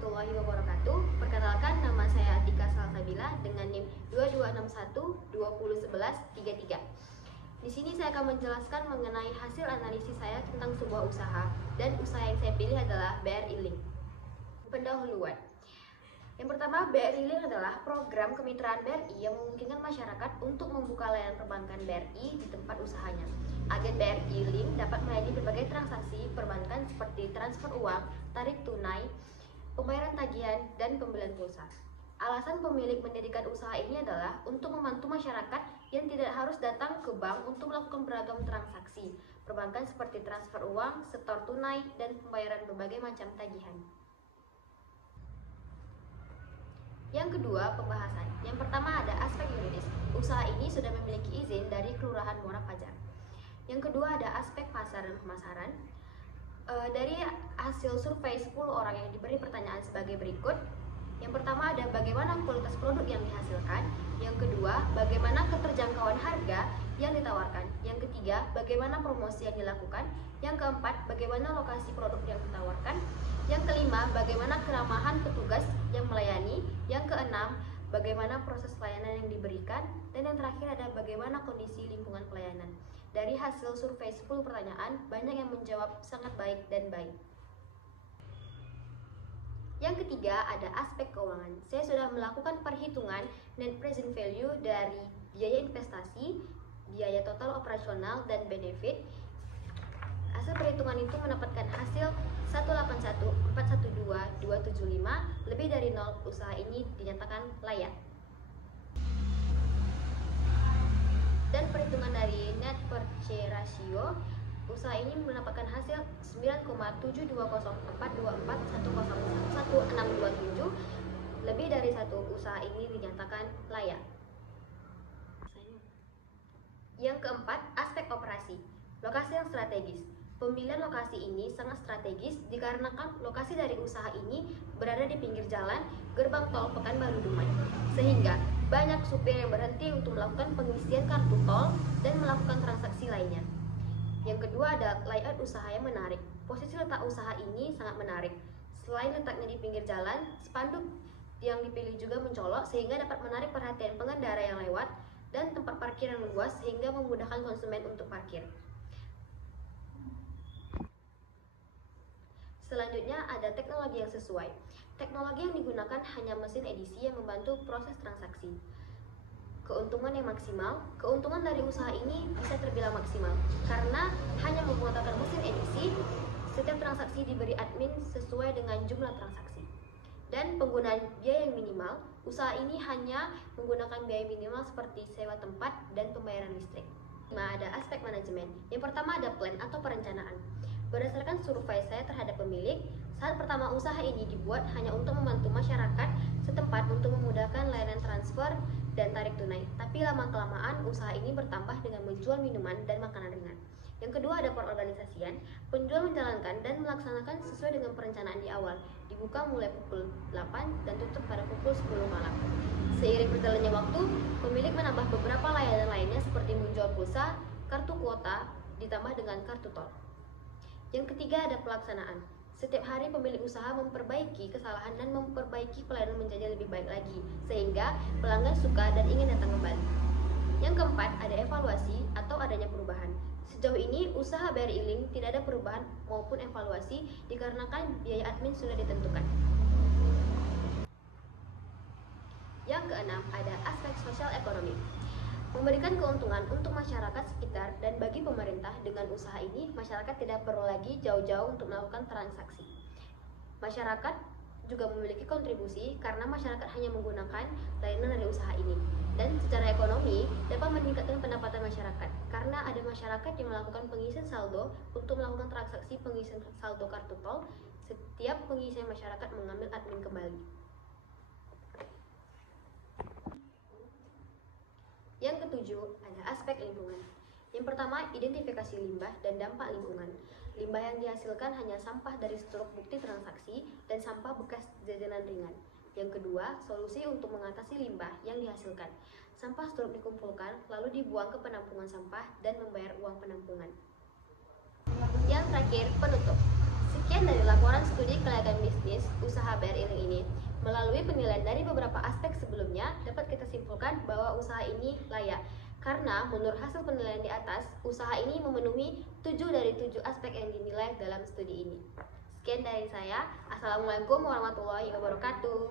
warahmatullahi wabarakatuh. Perkenalkan, nama saya Atika Salsabila dengan NIM 2261201133. Di sini saya akan menjelaskan mengenai hasil analisis saya tentang sebuah usaha, dan usaha yang saya pilih adalah BRI Link. Pendahuluan. Yang pertama, BRI Link adalah program kemitraan BRI yang memungkinkan masyarakat untuk membuka layanan perbankan BRI di tempat usahanya. Agen BRI Link dapat melayani berbagai transaksi perbankan seperti transfer uang, tarik tunai, pembayaran tagihan, dan pembelian pulsa. Alasan pemilik mendirikan usaha ini adalah untuk membantu masyarakat yang tidak harus datang ke bank untuk melakukan beragam transaksi perbankan seperti transfer uang, setor tunai, dan pembayaran berbagai macam tagihan. Yang kedua, pembahasan. Yang pertama ada aspek yuridis. Usaha ini sudah memiliki izin dari Kelurahan Muara Fajar. Yang kedua ada aspek pasar dan pemasaran. Dari hasil survei 10 orang yang diberi pertanyaan sebagai berikut. Yang pertama ada bagaimana kualitas produk yang dihasilkan. Yang kedua, bagaimana keterjangkauan harga yang ditawarkan. Yang ketiga, bagaimana promosi yang dilakukan. Yang keempat, bagaimana lokasi produk yang ditawarkan. Yang kelima, bagaimana keramahan petugas yang melayani. Yang keenam, bagaimana proses pelayanan yang diberikan. Dan yang terakhir ada bagaimana kondisi lingkungan pelayanan. Dari hasil survei 10 pertanyaan, banyak yang menjawab sangat baik dan baik. Yang ketiga ada aspek keuangan. Saya sudah melakukan perhitungan net present value dari biaya investasi, biaya total operasional, dan benefit. Hasil perhitungan itu mendapatkan hasil 181412275, lebih dari 0, usaha ini dinyatakan layak. Dan perhitungan dari net purchase ratio, usaha ini mendapatkan hasil 9,7204241011627, lebih dari 1, usaha ini dinyatakan layak. Yang keempat, aspek operasi. Lokasi yang strategis. Pemilihan lokasi ini sangat strategis dikarenakan lokasi dari usaha ini berada di pinggir jalan gerbang tol Pekanbaru Dumai, sehingga banyak supir yang berhenti untuk melakukan pengisian kartu tol dan melakukan transaksi lainnya. Yang kedua ada layout usaha yang menarik. Posisi letak usaha ini sangat menarik. Selain letaknya di pinggir jalan, spanduk yang dipilih juga mencolok sehingga dapat menarik perhatian pengendara yang lewat, dan tempat parkir yang luas sehingga memudahkan konsumen untuk parkir. Selanjutnya ada teknologi yang sesuai. Teknologi yang digunakan hanya mesin edisi yang membantu proses transaksi. Keuntungan yang maksimal. Keuntungan dari usaha ini bisa terbilang maksimal karena hanya menggunakan mesin edisi. Setiap transaksi diberi admin sesuai dengan jumlah transaksi. Dan penggunaan biaya yang minimal. Usaha ini hanya menggunakan biaya minimal seperti sewa tempat dan pembayaran listrik. Ada aspek manajemen. Yang pertama ada plan atau perencanaan. Berdasarkan survei saya terhadap pemilik, saat pertama usaha ini dibuat hanya untuk membantu masyarakat setempat untuk memudahkan layanan transfer dan tarik tunai. Tapi lama-kelamaan usaha ini bertambah dengan menjual minuman dan makanan ringan. Yang kedua ada perorganisasian. Penjual menjalankan dan melaksanakan sesuai dengan perencanaan di awal. Dibuka mulai pukul 8 dan tutup pada pukul 10 malam. Seiring berjalannya waktu, pemilik menambah beberapa layanan lainnya seperti menjual pulsa, kartu kuota, ditambah dengan kartu tol. Yang ketiga ada pelaksanaan. Setiap hari pemilik usaha memperbaiki kesalahan dan memperbaiki pelayanan menjadi lebih baik lagi, sehingga pelanggan suka dan ingin datang kembali. Yang keempat ada evaluasi atau adanya perubahan. Sejauh ini usaha BRI Link tidak ada perubahan maupun evaluasi dikarenakan biaya admin sudah ditentukan. Yang keenam ada aspek sosial ekonomi. Memberikan keuntungan untuk masyarakat sekitar dan bagi pemerintah. Dengan usaha ini, masyarakat tidak perlu lagi jauh-jauh untuk melakukan transaksi. Masyarakat juga memiliki kontribusi karena masyarakat hanya menggunakan layanan dari usaha ini. Dan secara ekonomi, dapat meningkatkan pendapatan masyarakat karena ada masyarakat yang melakukan pengisian saldo untuk melakukan transaksi pengisian saldo kartu tol. Setiap pengisian masyarakat mengambil admin kembali. Yang ketujuh, ada aspek lingkungan. Yang pertama, identifikasi limbah dan dampak lingkungan. Limbah yang dihasilkan hanya sampah dari struk bukti transaksi dan sampah bekas jajanan ringan. Yang kedua, solusi untuk mengatasi limbah yang dihasilkan. Sampah struk dikumpulkan, lalu dibuang ke penampungan sampah dan membayar uang penampungan. Yang terakhir, penutup. Sekian dari laporan studi kelayakan bisnis usaha BRI ini. Melalui penilaian dari beberapa aspek sebelumnya, dapat kita simpulkan bahwa usaha ini layak. Karena menurut hasil penilaian di atas, usaha ini memenuhi 7 dari 7 aspek yang dinilai dalam studi ini. Sekian dari saya. Assalamualaikum warahmatullahi wabarakatuh.